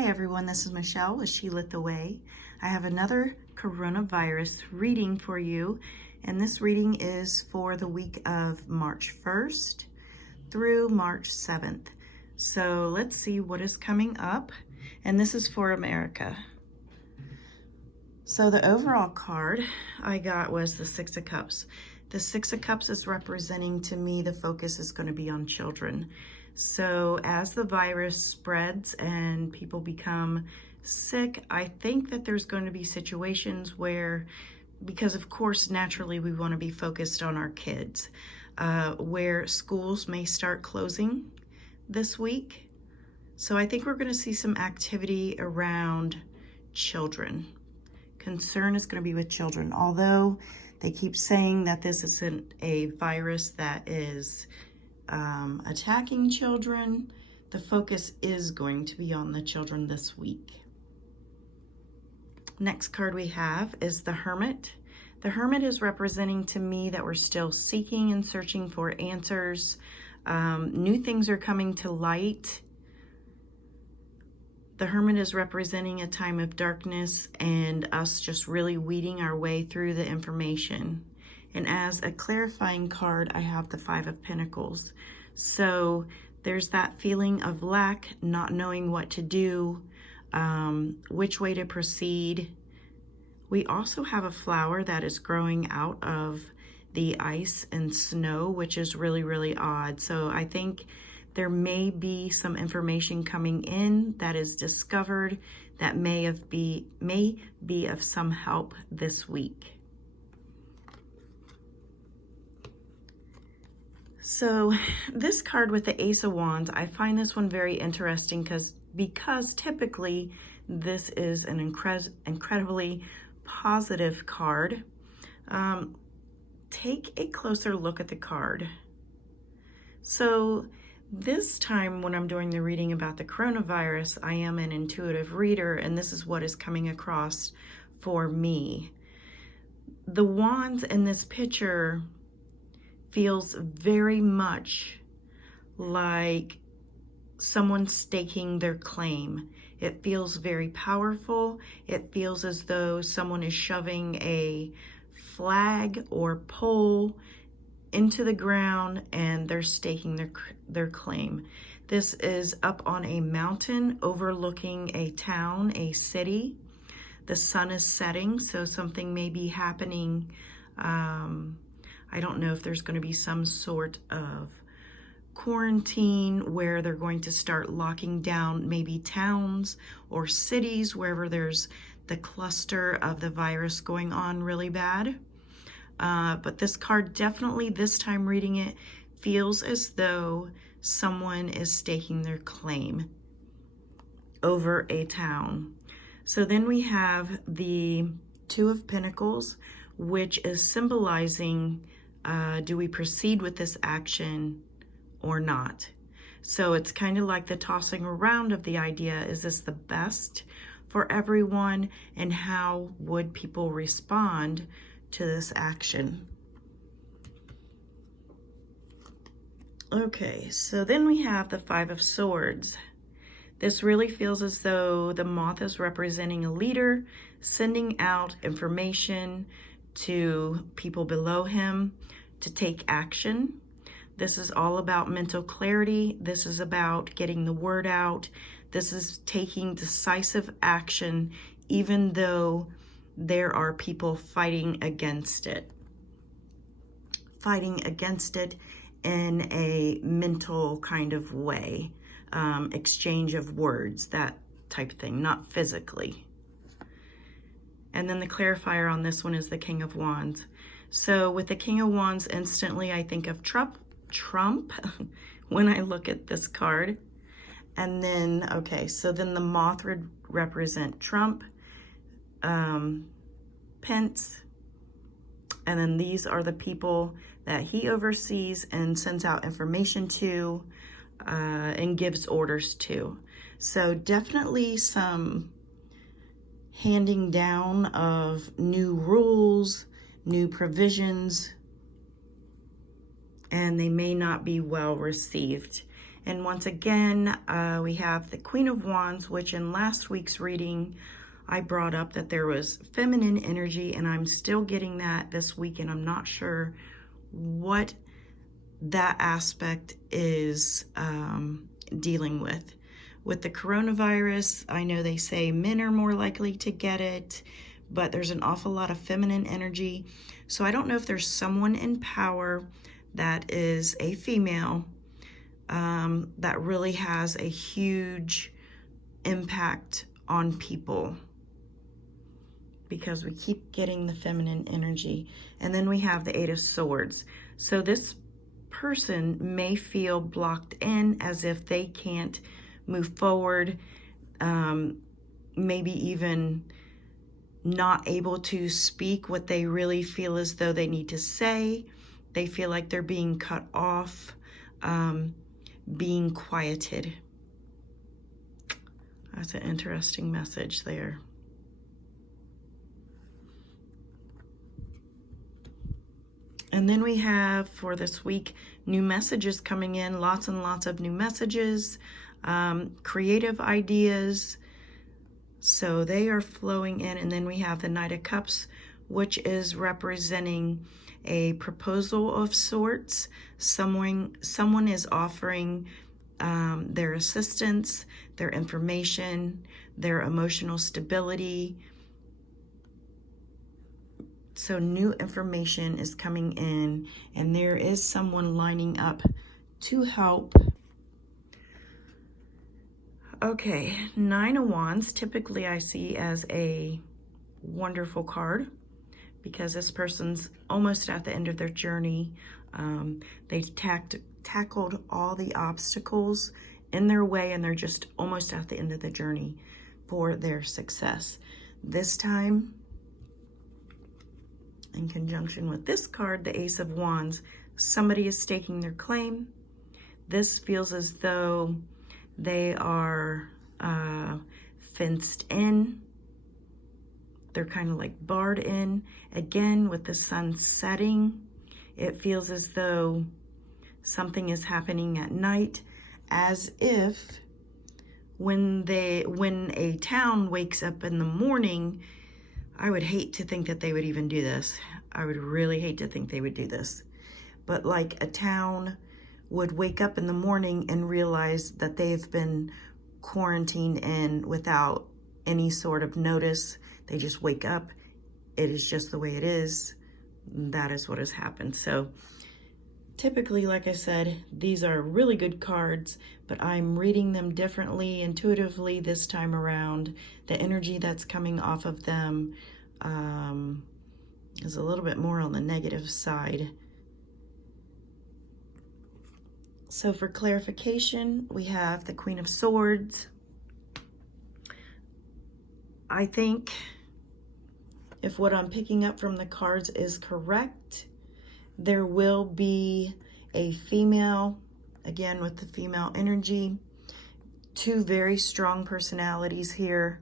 Hi everyone, this is Michelle with She Lit the Way. I have another coronavirus reading for you, and this reading is for the week of March 1st through March 7th. So let's see what is coming up, and this is for America. So the overall card I got was the Six of Cups. The Six of Cups is representing, to me, the focus is going to be on children. So as the virus spreads and people become sick, I think that there's going to be situations where, because of course naturally we want to be focused on our kids, where schools may start closing this week. So I think we're going to see some activity around children. Concern is going to be with children, although they keep saying that this isn't a virus that is attacking children. The focus is going to be on the children this week. Next card we have is the Hermit. The Hermit is representing to me that we're still seeking and searching for answers. New things are coming to light. The Hermit is representing a time of darkness and us just really weeding our way through the information. And as a clarifying card, I have the Five of Pentacles. So there's that feeling of lack, not knowing what to do, which way to proceed. We also have a flower that is growing out of the ice and snow, which is really, really odd. So I think there may be some information coming in that is discovered that may be of some help this week. So this card with the Ace of Wands, I find this one very interesting because typically this is an incredibly positive card. Take a closer look at the card. So this time when I'm doing the reading about the coronavirus, I am an intuitive reader, and this is what is coming across for me. The wands in this picture feels very much like someone staking their claim. It feels very powerful. It feels as though someone is shoving a flag or pole into the ground and they're staking their claim. This is up on a mountain overlooking a town, a city. The sun is setting, so something may be happening. I don't know if there's going to be some sort of quarantine where they're going to start locking down maybe towns or cities, wherever there's the cluster of the virus going on really bad. But this card definitely, this time reading it, feels as though someone is staking their claim over a town. So then we have the Two of Pentacles, which is symbolizing, do we proceed with this action or not? So it's kind of like the tossing around of the idea, is this the best for everyone, and how would people respond to this action? Okay, so then we have the Five of Swords. This really feels as though the moth is representing a leader, sending out information to people below him to take action. This is all about mental clarity. This is about getting the word out. This is taking decisive action, even though there are people fighting against it. Fighting against it in a mental kind of way. Exchange of words, that type of thing, not physically. And then the clarifier on this one is the King of Wands. So with the King of Wands, instantly I think of Trump when I look at this card. And then, okay, so then the moth would represent Trump, Pence, and then these are the people that he oversees and sends out information to and gives orders to. So definitely some handing down of new rules, new provisions, and they may not be well received. And once again, we have the Queen of Wands, which in last week's reading, I brought up that there was feminine energy, and I'm still getting that this week, and I'm not sure what that aspect is dealing with. With the coronavirus, I know they say men are more likely to get it, but there's an awful lot of feminine energy. So I don't know if there's someone in power that is a female that really has a huge impact on people, because we keep getting the feminine energy. And then we have the Eight of Swords. So this person may feel blocked in, as if they can't move forward, maybe even not able to speak what they really feel as though they need to say. They feel like they're being cut off, being quieted. That's an interesting message there. And then we have, for this week, new messages coming in, lots and lots of new messages, creative ideas. So they are flowing in. And then we have the Knight of Cups, which is representing a proposal of sorts. Someone is offering their assistance, their information, their emotional stability. So new information is coming in, and there is someone lining up to help. Okay, Nine of Wands, typically I see as a wonderful card, because this person's almost at the end of their journey. They've tackled all the obstacles in their way, and they're just almost at the end of the journey for their success. This time, in conjunction with this card, the Ace of Wands, somebody is staking their claim. This feels as though they are fenced in. They're kind of like barred in. Again, with the sun setting, it feels as though something is happening at night, as if when a town wakes up in the morning, I would hate to think that they would even do this. I would really hate to think they would do this. But like a town would wake up in the morning and realize that they've been quarantined in without any sort of notice. They just wake up. It is just the way it is. That is what has happened. So typically, like I said, these are really good cards, but I'm reading them differently, intuitively this time around. The energy that's coming off of them is a little bit more on the negative side. So for clarification, we have the Queen of Swords. I think if what I'm picking up from the cards is correct, there will be a female, again with the female energy, two very strong personalities here.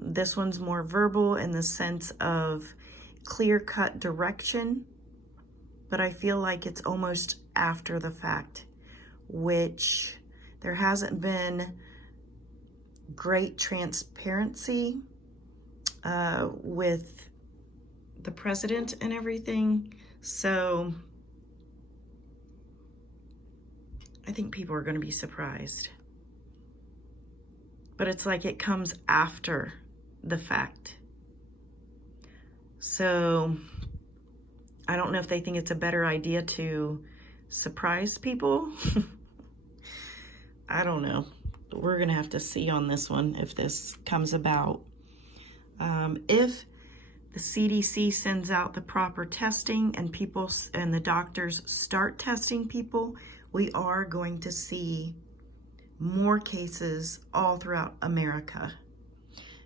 This one's more verbal in the sense of clear-cut direction, but I feel like it's almost after the fact, which there hasn't been great transparency with the president and everything. So I think people are going to be surprised. But it's like it comes after the fact. So I don't know if they think it's a better idea to surprise people. I don't know. We're going to have to see on this one if this comes about. If the CDC sends out the proper testing and people and the doctors start testing people, we are going to see more cases all throughout America.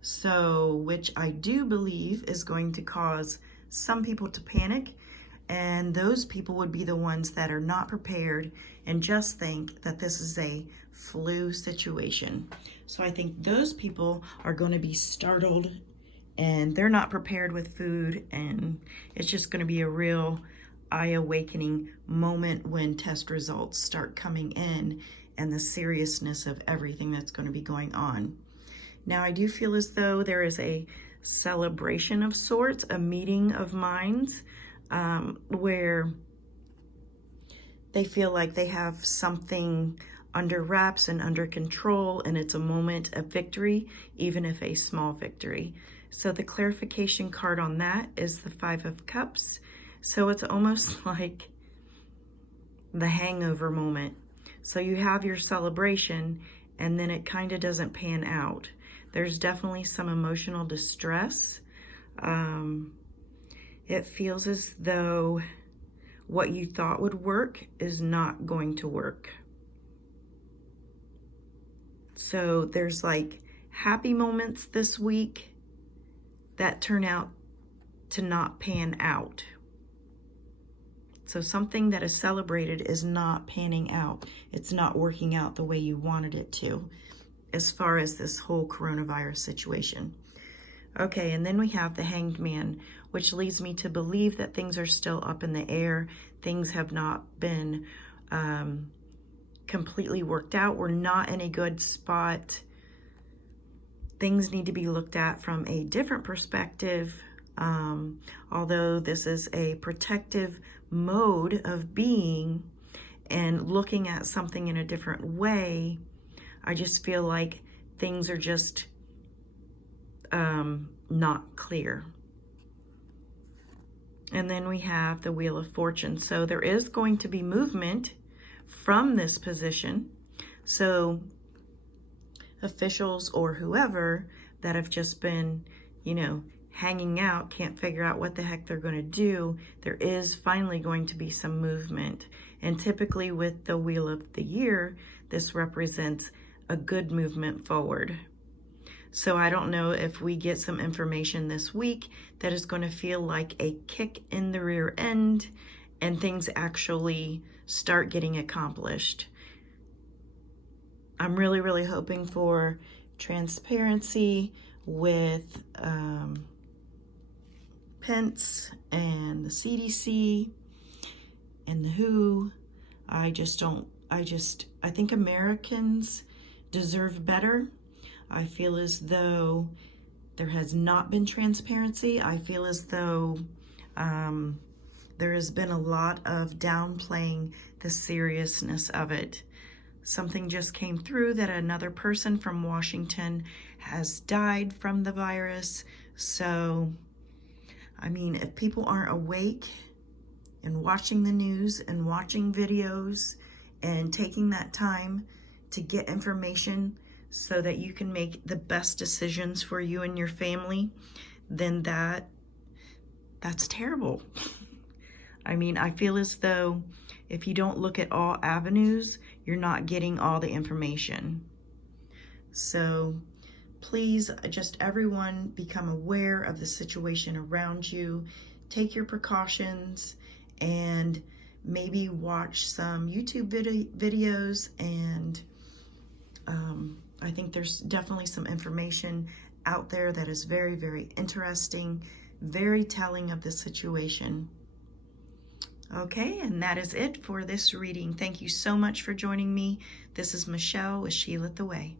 So, which I do believe is going to cause some people to panic, and those people would be the ones that are not prepared and just think that this is a flu situation. So I think those people are going to be startled, and they're not prepared with food, and it's just going to be a real eye-awakening moment when test results start coming in and the seriousness of everything that's going to be going on. Now, I do feel as though there is a celebration of sorts, a meeting of minds, where they feel like they have something under wraps and under control, and it's a moment of victory, even if a small victory. So the clarification card on that is the Five of Cups. So it's almost like the hangover moment. So you have your celebration, and then it kind of doesn't pan out. There's definitely some emotional distress. It feels as though what you thought would work is not going to work. So there's like happy moments this week that turn out to not pan out. So something that is celebrated is not panning out. It's not working out the way you wanted it to, as far as this whole coronavirus situation. Okay, and then we have the Hanged Man, which leads me to believe that things are still up in the air. Things have not been completely worked out. We're not in a good spot. Things need to be looked at from a different perspective. Although this is a protective mode of being and looking at something in a different way, I just feel like things are just not clear. And then we have the Wheel of Fortune. So there is going to be movement from this position. So officials or whoever that have just been, hanging out, can't figure out what the heck they're going to do, there is finally going to be some movement. And typically with the Wheel of the Year, this represents a good movement forward. So I don't know if we get some information this week that is going to feel like a kick in the rear end and things actually start getting accomplished. I'm really, really hoping for transparency with Pence and the CDC and the WHO. I think Americans deserve better. I feel as though there has not been transparency. I feel as though there has been a lot of downplaying the seriousness of it. Something just came through that another person from Washington has died from the virus. So, if people aren't awake and watching the news and watching videos and taking that time to get information so that you can make the best decisions for you and your family, then that's terrible. I feel as though if you don't look at all avenues, you're not getting all the information. So please, just everyone become aware of the situation around you. Take your precautions and maybe watch some YouTube videos. And I think there's definitely some information out there that is very, very interesting, very telling of the situation. Okay, and that is it for this reading. Thank you so much for joining me. This is Michelle with She Lit the Way.